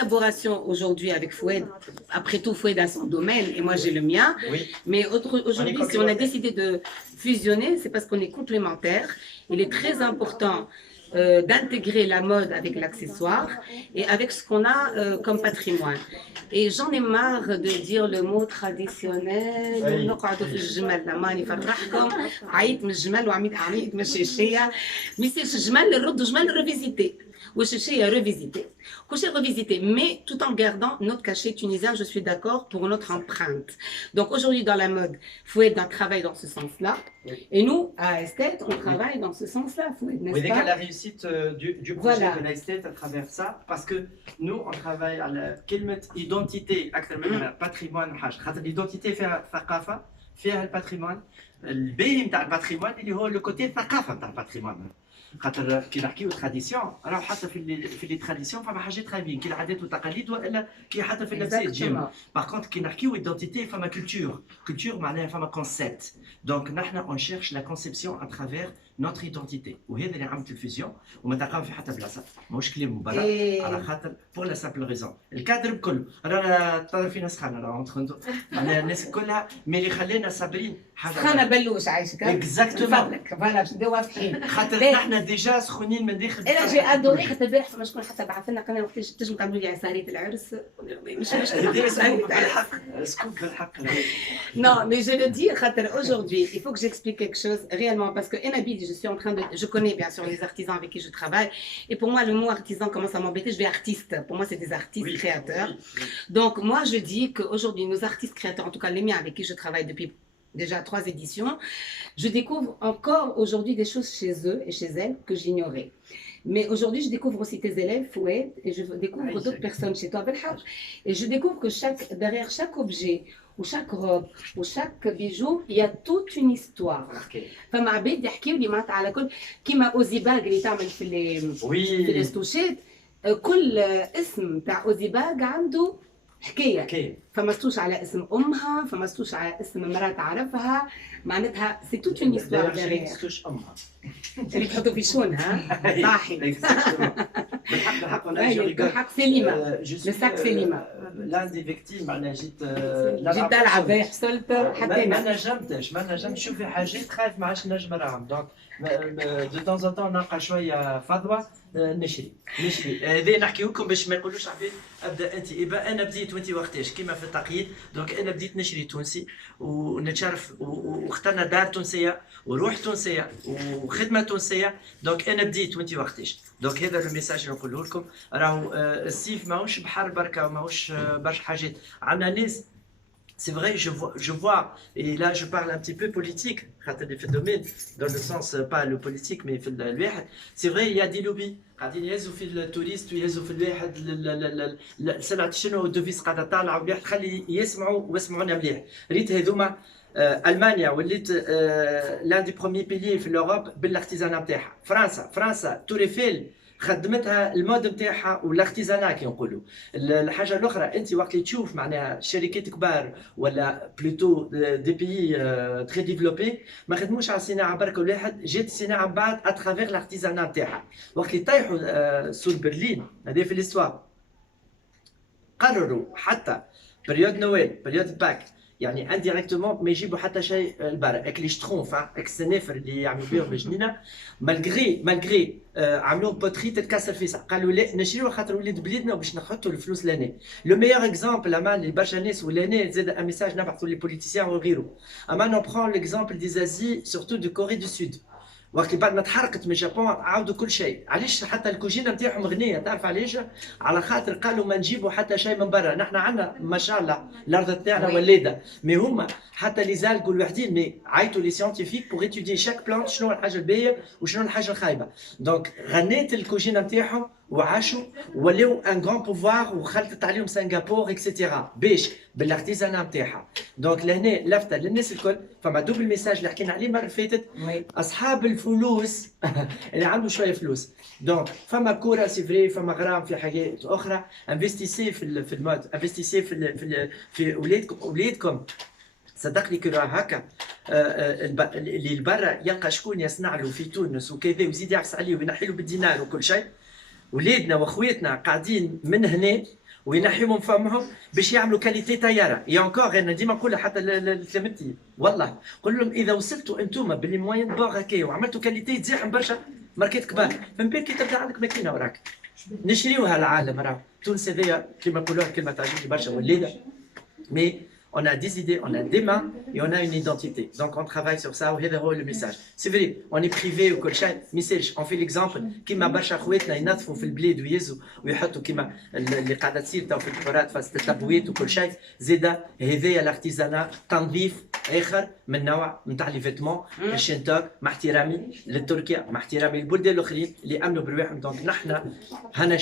collaboration aujourd'hui avec Foued. Après tout, Foued a son domaine et moi j'ai le mien. Oui. Mais aujourd'hui, si on a décidé de fusionner, c'est parce qu'on est complémentaires. Il est très important d'intégrer la mode avec l'accessoire et avec ce qu'on a comme patrimoine. Et j'en ai marre de dire le mot traditionnel. نقعدوا في الجمل لما نفرحكم عيط من الجمل وعميد عميد من الشيشيه ما يصيرش الجمل نردوا جمل ريفيزيتي والشيشيه ريفيزيتي كل شيء ريفيزيتي mais tout en gardant notre cachet tunisien, je suis d'accord, pour notre empreinte. Donc aujourd'hui dans la mode, Foued travaille dans ce sens-là. Oui. Et nous, à Esthète, on travaille dans ce sens-là, Foued, n'est-ce pas? La réussite du projet voilà. de l'Esthète à travers ça, parce que nous, on travaille à كلمة identité أكثر من patrimoine حاجة، خاطر l'identité فيها ثقافة، فيها الباتريمون، الباهي نتاع الباتريمون اللي هو لو كوتي الثقافة نتاع الباتريمون. خاطر كي نحكيو تراديسيون راهو حتى في لي تراديسيون فما حاجات خايبين كي العادات والتقاليد والا كي حتى في اللبسات جيم. باغ كونت كي نحكيو ايدونتيتي فما كولتور معناها فما كونسيبت. دونك نحن اون شيرش لا كونسيبسيون ا ترافير نوتر ايدونتيتي وهذا اللي عملت الفيزيون وما تلقاو في حتى بلاصه ماهوش كلام مبرر على خاطر بور لا سامبل ريزون الكادر بكل رانا طرفينا سخانه راه معناها الناس كلها مي اللي خلينا صابرين سخانه بلوش عايشك اكزاكتومون فوالا باش نديروا واضحين خاطر نحن ديجا سخونين من داخل. انا جي ادوري حتى البارح فما شكون حتى بعث لنا قال لنا وقتاش تنجم تعملوا لي عصاريه العرس مش سكوب بالحق. Non, mais je le dis, aujourd'hui, il faut que j'explique quelque chose réellement, parce que Enabi, je connais bien sûr les artisans avec qui je travaille, et pour moi, le mot artisan commence à m'embêter, je vais artiste, pour moi, c'est des artistes créateurs. Donc, moi, je dis qu'aujourd'hui, nos artistes créateurs, en tout cas les miens avec qui je travaille depuis déjà 3 éditions, je découvre encore aujourd'hui des choses chez eux et chez elles que j'ignorais. Mais aujourd'hui, je découvre aussi tes élèves, Foued, et je découvre d'autres personnes chez toi, Belhaj. Et je découvre que derrière chaque objet, ou chaque robe, ou chaque bijou, il y a toute une histoire. فما عباد يحكيوا لي معناتها على كل كيما اوزيباغ اللي تعمل في الاستوشات كل اسم تاع اوزيباغ عنده حكايه. فما ستوش على اسم امها، فما ستوش على اسم مراه تعرفها، معناتها سي توت اون هيستوار ديريغ. ستوش امها اللي تحطوا في شونها صاحي. بالحق بالحق سليمه لساك سليمه. لان دي فيكتيم معناها جيت العب حصلت حتى ما نجمتش شوفي حاجات خايف ما عادش نجم نراهم. دونك دو طون ان طون نلقى شويه فضوه نشري هذا نحكي لكم باش ما يقولوش عباد ابدا انت يبقى انا بديت وانت وقتاش كيما في التقييد. دونك انا بديت نشري تونسي ونتشرف واخترنا دار تونسيه وروح تونسيه وخدمه تونسيه. دونك انا بديت وانت وقتاش. دونك هذا الميساج اللي نقوله لكم. راهو السيف ماهوش بحر بركه وماهوش برشا حاجات. عندنا ناس c'est vrai, je vois, et là je parle un petit peu politique, dans le sens, pas le politique, mais c'est vrai, il y a des lobbies. قاعدين يهزوا في التوريست ويهزوا في الواحد سلعة شنو الدوفيس قاعدة طالعة ومليح تخلي يسمعوا ويسمعونا مليح. ريت هذوما ألمانيا وليت لان دي بروميي بيلي في الأوروب بالارتيزانا نتاعها. فرنسا تور ايفيل خدمتها المود نتاعها والارتيزانا كي نقولوا. الحاجه الاخرى انت وقت اللي تشوف معناها شركات كبار ولا بلوتو دي بيي تري ديفلوبي ما خدموش على الصناعه برك واحد، جات الصناعه بعد اترافيغ الارتيزانا نتاعها. وقت اللي طيحوا سور برلين هذه في الاستوار قرروا حتى بريود نويل بريود باك يعني انديريكتومون ما يجيبوا حتى شيء لبرا. اك لي شتروف اك السنافر اللي يعملوا بهم الجنينه مالغري عملوا بوتري تتكسر فيها. قالوا لا نشريو خاطر وليد بليدنا باش نحطوا الفلوس لهنا. لو ميور اكزامبل اما اللي برشا ناس ولهنا زاد ان ميساج نبعثوا لي بوليتيسيان وغيره. اما نو برون ليكزامبل دي زازي سورتو دو كوري دو سود. وقت اللي بعد ما تحرقت من جابون عاودوا كل شيء. علاش حتى الكوجينه نتاعهم غنيه؟ تعرف علاش؟ على خاطر قالوا ما نجيبوا حتى شيء من برا. نحن عندنا ما شاء الله الارض تاعنا ولاده، مي هما حتى لي زالغ الوحدين مي عيطوا لي سيانتيفيك بوغ اتودي شاك بلانت شنو الحاجه الباهيه وشنو الحاجه الخايبه. دونك غنيت الكوجينه نتاعهم وعاشوا ولاو ان غران بوفوار وخلطت عليهم سنغافور اكسيتيرا باش بالارتيزانا نتاعها. دونك لهنا لفته للناس الكل. فما دوبل ميساج اللي حكينا عليه المره اللي فاتت اصحاب الفلوس اللي عنده شويه فلوس. دونك فما كوره سي فري، فما غرام في حاجات اخرى. انفستيسي في المود، انفستيسي في ولادكم. صدقني كي راه هكا اللي لبرا يلقى شكون يصنع له في تونس وكذا ويزيد يعفس عليه وينحي له بالدينار وكل شيء. ولادنا واخواتنا قاعدين من هنا وينحيهم فمهم باش يعملوا كاليتي طياره. يا انكور انا ديما نقولها حتى لتلامذتي والله، قول لهم اذا وصلتوا انتم باللي موين بور هكايا وعملتوا كاليتي تزاحم برشا ماركات كبار، من بعد كي تبدا عندك ماكينه وراك نشريوها العالم. راه تونس هذيا كيما نقولوها كلمه تعجبني برشا وليده، مي on a des idées, on a des mains et on a une identité. Donc on travaille sur ça, وهذا هو le message. C'est vrai, on est privé وكل شيء، ما يسالش. On fait l'exemple كيما برشا خواتنا ينظفوا في البلاد ويهزوا ويحطوا كيما اللي قاعده تصير تو في البحورات فاس التبويت وكل شيء، زاده هذايا الارتيزانا تنظيف اخر من نوع نتاع لي فيتمون. الشنتوك مع احترامي لتركيا، مع احترامي للبلدان الاخرين اللي امنوا برواحهم. دونك نحن هنا